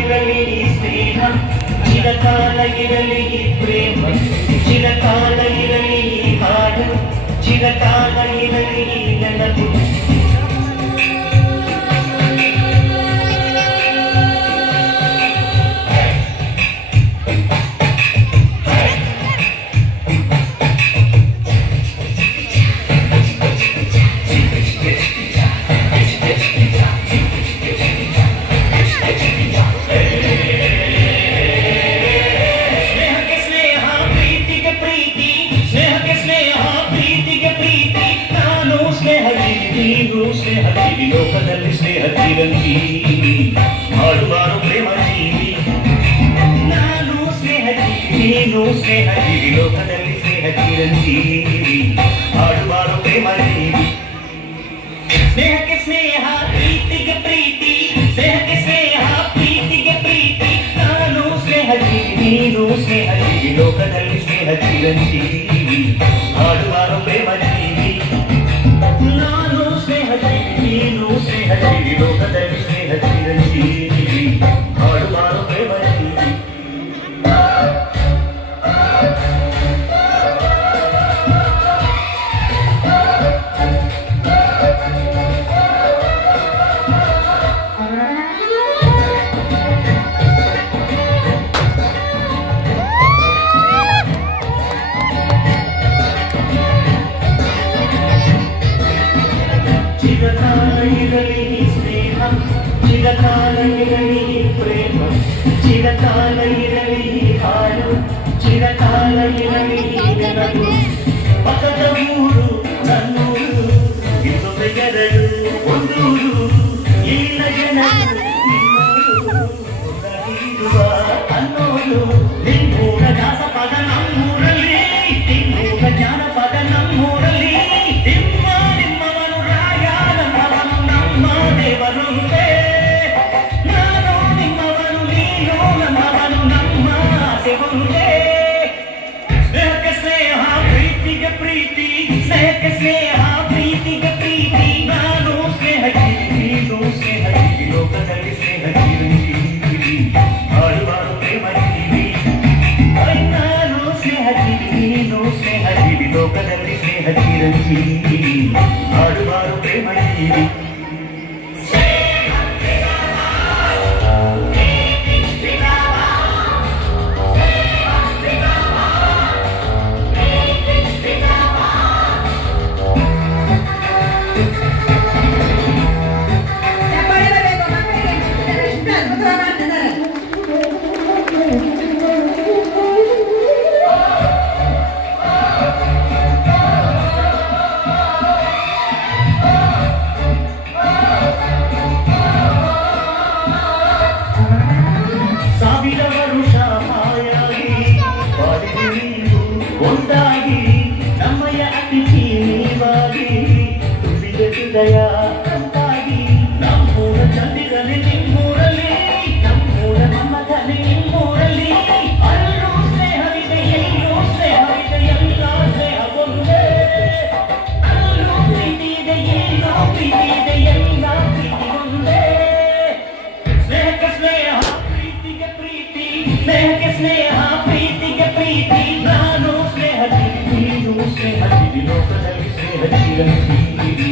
ಇರಲಿ ಈ ಸ್ನೇಹ, ಚಿರಕಾಲ ಇರಲಿ ಈ ಪ್ರೇಮ, ಚಿರಕಾಲ ಇರಲಿ ಈ ಹಾಡು, ಚಿರಕಾಲ ಇರಲಿ ಈ ನೆನಪು. ಸ್ನೇಹಜೀವಿ ಲೋಕದಲ್ಲಿ ಸ್ನೇಹ ಚಿರಂಜೀವಿ, ಹಾಡುವಾರು ಪ್ರೇಮ ಜೀವಿ. ನಾನು ಸ್ನೇಹಜೀವಿ, ನೀನು ಸ್ನೇಹಜೀವಿ, ಲೋಕದಲ್ಲಿ ಸ್ನೇಹ ಚಿರಂಜೀವಿ, ಹಾಡುವಾರು ಪ್ರೇಮ ಜೀವಿ. ಸ್ನೇಹಕ್ಕೆ ಸ್ನೇಹ, ಪ್ರೀತಿಗೆ ಪ್ರೀತಿ, ಸ್ನೇಹಕ್ಕೆ ಸ್ನೇಹ, ಪ್ರೀತಿಗೆ ಪ್ರೀತಿ. ನಾನು ಸ್ನೇಹಜೀವಿ, ನೀನು ಸ್ನೇಹಜೀವಿ, ಲೋಕದಲ್ಲಿ ಸ್ನೇಹ ಚಿರಂಜೀವಿ, ಹಾಡುವಾರು ಪ್ರೇಮ ಜೀವಿ. ನಾನು ಸ್ನೇಹಜೀವಿ, ನೀನು ಸ್ನೇಹಜೀವಿ, ಲೋಕದಲ್ಲಿ ಸ್ನೇಹ ಚಿರಂಜೀವಿ, ಹಾಡುವಾರು ಪ್ರೇಮ ಜೀವಿ. ಚಿರಕಾಲ ಇರಲಿ ಈ ಸ್ನೇಹ, ಚಿರಕಾಲ ಇರಲಿ ಈ ಪ್ರೇಮ, ಚಿರಕಾಲ ಇರಲಿ ಈ ಹಾಡು, ಚಿರಕಾಲ ಇರಲಿ ಈ ನೆನಪು. ಪಕ್ಕದ ಊರು ನನ್ನೂರು, ಇನ್ನೊಂದು ಎರಡು ಒಂದೂರು, ಇಲ್ಲಿನ ಜನರು ನಿನ್ನೂರು ಅನ್ನೋರು. ನಿಮ್ಮೂರ ದಾಸಪದ ನಮ್ಮೂರಲ್ಲಿ, ನಿಮ್ಮೂರ ಜಾನಪದ ನಮ್ಮೂರಲ್ಲಿ. ನಿಮ್ಮವನು ರಾಯ, ನಮ್ಮವನು ನಮ್ಮ ದೇವರೊಂದೇ. ನಾನು ನಿಮ್ಮವನು, ನೀನು ನಮ್ಮವನು, ನಮ್ಮ ಆಸೆ ಒಂದೇ. ಸ್ನೇಹಕ್ಕೆ ಸ್ನೇಹ, ಪ್ರೀತಿಗೆ ಪ್ರೀತಿ, ಸ್ನೇಹಕ್ಕೆ ಸ್ನೇಹ, ಪ್ರೀತಿಗೆ ಪ್ರೀತಿ. ನಾನು ಸ್ನೇಹಜೀವಿ, ನೀನು ಸ್ನೇಹಜೀವಿ, ಲೋಕದಲ್ಲಿ ಸ್ನೇಹ ಚಿರಂಜೀವಿ, ಹಾಡುವಾರು ಪ್ರೇಮ ಜೀವಿ. ನಾನು ಸ್ನೇಹಜೀವಿ, ನೀನು ಸ್ನೇಹಜೀವಿ, ಲೋಕದಲ್ಲಿ ಸ್ನೇಹ ಚಿರಂಜೀವಿ, ಹಾಡುವಾರು ಪ್ರೇಮ ಜೀವಿ. ಸಾವಿರ ವರುಷ ಹಾಯಾಗಿ ಬಾಳಿಗೆ ನೀನು ಒಂದಾಗಿ, ನಮ್ಮಯ ಅತಿಥಿ ನೀವಾಗಿ, ತುಂಬಿದ ಹೃದಯ ಅಂತಾಗಿ. ನಮ್ಮೂರ ಚಂದಿರನೆ ನಿಮ್ಮೂರಲ್ಲಿ, ನಮ್ಮೂರ ಮಮತನೆ ನಿಮ್ಮೂರಲ್ಲಿ. ಅಲ್ಲೂ ಸ್ನೇಹವಿದೆ, ಎಲ್ಲೂ ಸ್ನೇಹವಿದೆ, ಎಲ್ಲ ಸ್ನೇಹ ಒಂದೇ. ಅಲ್ಲೂ ಪ್ರೀತಿ ಇದೆ, ಎಲ್ಲೂ ಪ್ರೀತಿ ಇದೆ, ಎಲ್ಲ ಪ್ರೀತಿ ಒಂದೇ. ಸ್ನೇಹಕ್ಕೆ ಸ್ನೇಹ, ಪ್ರೀತಿಗೆ ಪ್ರೀತಿ, ಸ್ನೇಹಕ್ಕೆ ಸ್ನೇಹ, ಪ್ರೀತಿಗೆ ಪ್ರೀತಿ. ನಾನು ಸ್ನೇಹಜೀವಿ, ನೀನು ಸ್ನೇಹಜೀವಿ, ಲೋಕದಲ್ಲಿ ಸ್ನೇಹ ಚಿರಂಜೀವಿ,